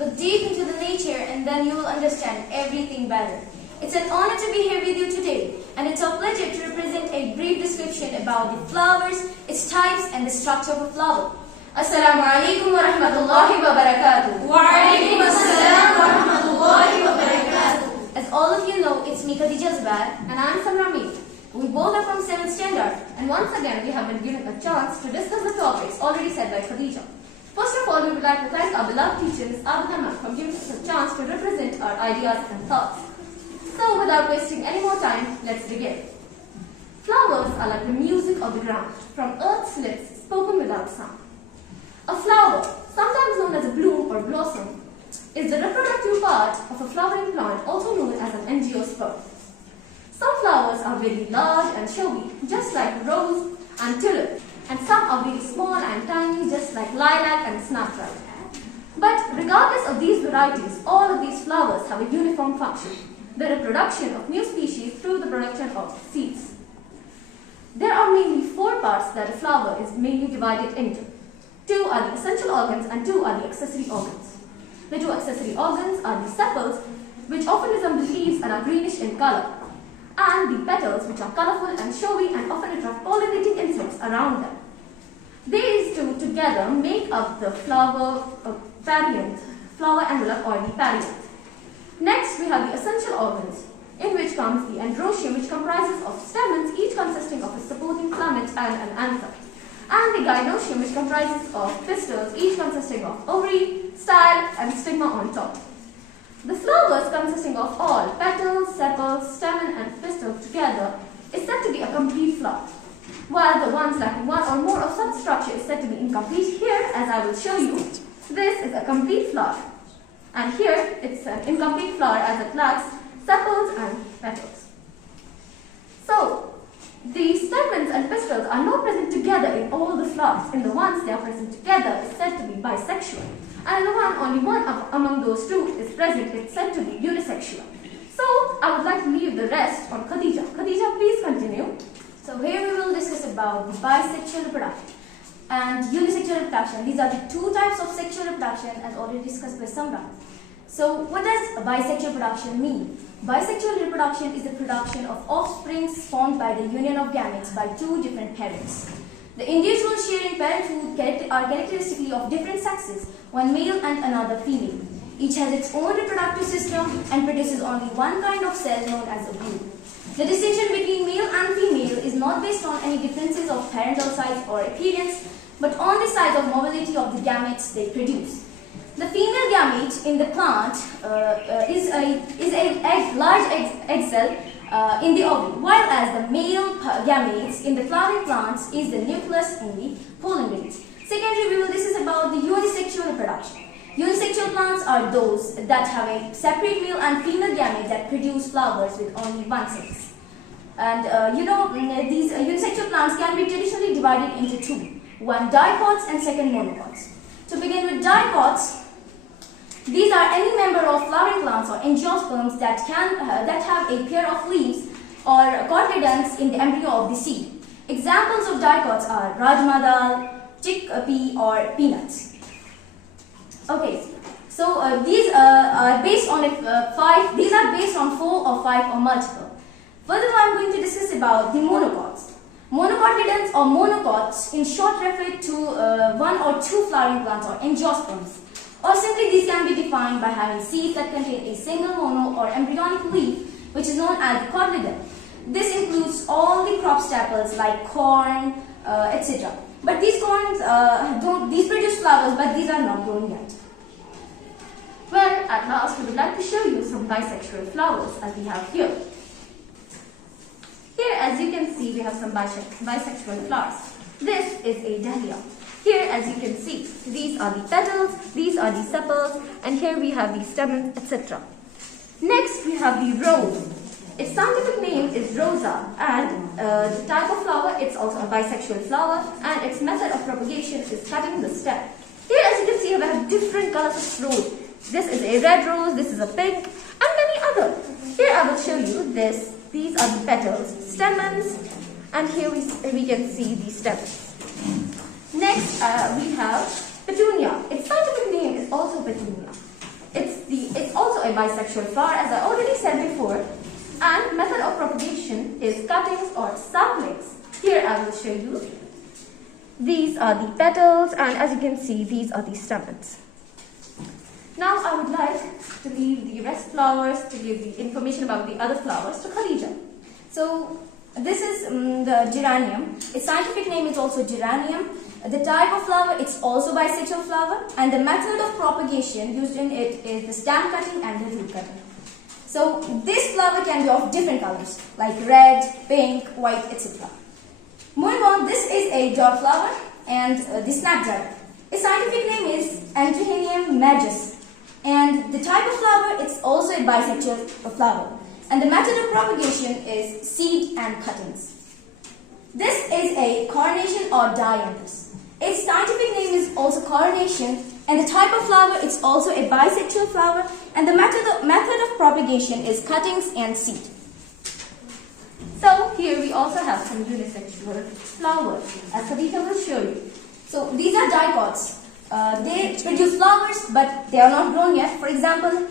look deep into the nature, and then you will understand everything better. It's an honor to be here with you today, and it's a pleasure to represent a brief description about the flowers, its types, and the structure of a flower. Assalamu alaikum wa rahmatullahi wa barakatuh. Wa alaikum assalam wa rahmatullahi wa barakatuh. As all of you know, it's me Khadija Zubair, and I'm Samramit. We both are from 7th standard, and once again we have been given a chance to discuss the topics already said by Khadija. First of all, we would like to thank our beloved teacher, Ms. Abdullah, for giving us a chance to represent our ideas and thoughts. So, without wasting any more time, let's begin. Flowers are like the music of the ground, from earth's lips spoken without sound. A flower, sometimes known as a bloom or blossom, is the reproductive part of a flowering plant, also known as an angiosperm. Some flowers are very large and showy, just like rose and tulip, and some are very small and tiny, just like lilac and snapdragon. But regardless of these varieties, all of these flowers have a uniform function: the reproduction of new species through the production of seeds. There are mainly 4 parts that a flower is mainly divided into. 2 are the essential organs and 2 are the accessory organs. The 2 accessory organs are the sepals, which often resemble leaves and are greenish in color, and the petals, which are colorful and showy and often attract pollinating insects around them. These 2 together make up the flower envelope or the perianth. Next, we have the essential organs, in which comes the androecium, which comprises of stamens, each consisting of a supporting plumage and an anther, and the gynoecium, which comprises of pistils, each consisting of ovary, style, and stigma on top. The flowers, consisting of all petals, sepals, stamen, and pistil together, is said to be a complete flower, while the ones lacking one or more of such structure is said to be incomplete. Here, as I will show you, this is a complete flower, and here it's an incomplete flower as it lacks sepals and petals. So, the stamens and pistils are not present together in all the flowers. In the ones they are present together is said to be bisexual, and in the one only one among those 2 is present, it's said to be unisexual. So, I would like to leave the rest on Khadija. Khadija, please continue. So here we will discuss about the bisexual reproduction and unisexual reproduction. These are the 2 types of sexual reproduction as already discussed by Samra. So what does a bisexual reproduction mean? Bisexual reproduction is the production of offspring formed by the union of gametes by 2 different parents. The individuals sharing parenthood are characteristically of different sexes, one male and another female. Each has its own reproductive system and produces only one kind of cell known as a ovule. The distinction between male and female is not based on any differences of parental size or appearance, but on the size of mobility of the gametes they produce. The female gamete in the plant is a large egg cell in the ovule, while as the male gametes in the flowering plants is the nucleus in the pollen grains. Secondly, we will discuss about the unisexual reproduction. Unisexual plants are those that have a separate male and female gamete that produce flowers with only one sex. And these unisexual plants can be traditionally divided into 2, one dicots and second monocots. To begin with dicots, these are any member of flowering plants or angiosperms that have a pair of leaves or cotyledons in the embryo of the seed. Examples of dicots are rajma dal, chickpea, or peanuts. Okay, so these are based on 5. These are based on 4 or 5 or multiple. Furthermore, I am going to discuss about the monocots. Monocotyledons or monocots in short refer to 1 or 2 flowering plants or angiosperms. Or simply these can be defined by having seeds that contain a single mono or embryonic leaf, which is known as the cotyledon. This includes all the crop staples like corn, etc. But these these produce flowers, but these are not grown yet. Well, at last we would like to show you some bisexual flowers as we have here. Here, as you can see, we have some bisexual flowers. This is a dahlia. Here, as you can see, these are the petals, these are the sepals, and here we have the stamens, etc. Next, we have the rose. Its scientific name is rosa, and the type of flower, it's also a bisexual flower, and its method of propagation is cutting the stem. Here, as you can see, we have different colors of rose. This is a red rose, this is a pink, and many others. Here, I will show you this. These are the petals, stamens, and here we can see the stamens. Next, we have petunia. Its scientific name is also petunia. It's also a bisexual flower, as I already said before. And method of propagation is cuttings or saplings. Here I will show you. These are the petals, and as you can see, these are the stamens. Now I would like to leave the rest flowers to give the information about the other flowers to Khadija. So this is the geranium. Its scientific name is also geranium. The type of flower, it's also bisexual flower, and the method of propagation used in it is the stem cutting and the root cutting. So this flower can be of different colors like red, pink, white, etc. Moving on, this is a dot flower and the snapdragon. Its scientific name is Anthurium majus, and the type of flower, it's also a bisexual flower, and the method of propagation is seed and cuttings. This is a coronation or dianthus. Its scientific name is also coronation, and the type of flower, it's also a bisexual flower, and the method of propagation is cuttings and seed. So here we also have some unisexual flowers, as Khadija will show you. So these are dicots. They produce flowers, but they are not grown yet. For example,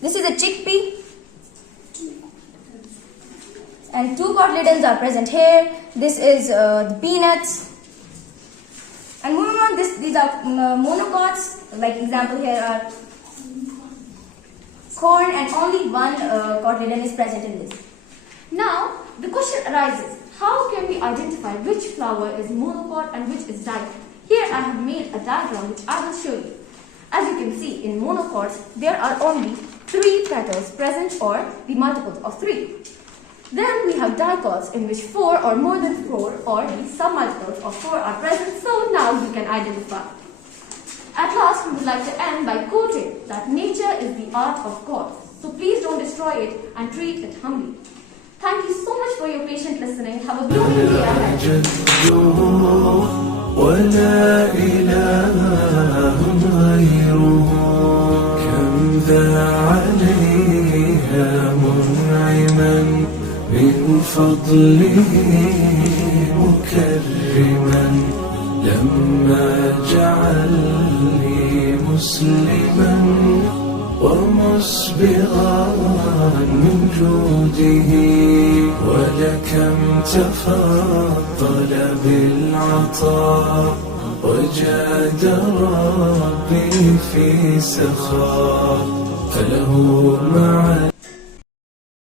this is a chickpea, and two cotyledons are present here. This is the peanuts. And moving on, these are monocots. Like example, here are corn, and only one cotyledon is present in this. Now the question arises, how can we identify which flower is monocot and which is dicot? Here I have made a diagram which I will show you. As you can see, in monocots there are only 3 petals present, or the multiples of 3. Then we have dicots in which 4 or more than 4 or the submultiples of 4 are present, so now you can identify. At last, we would like to end by quoting that nature is the art of God, so please don't destroy it and treat it humbly. Thank you so much for your patient listening. Have a blooming day ahead. ولا إله غيره كم ذا عليها منعما من فضله مكرما لما جعلني مسلما ومسبغا من جوده ولكم تفضل بالعطاء وجاد ربي في سخاء فله مع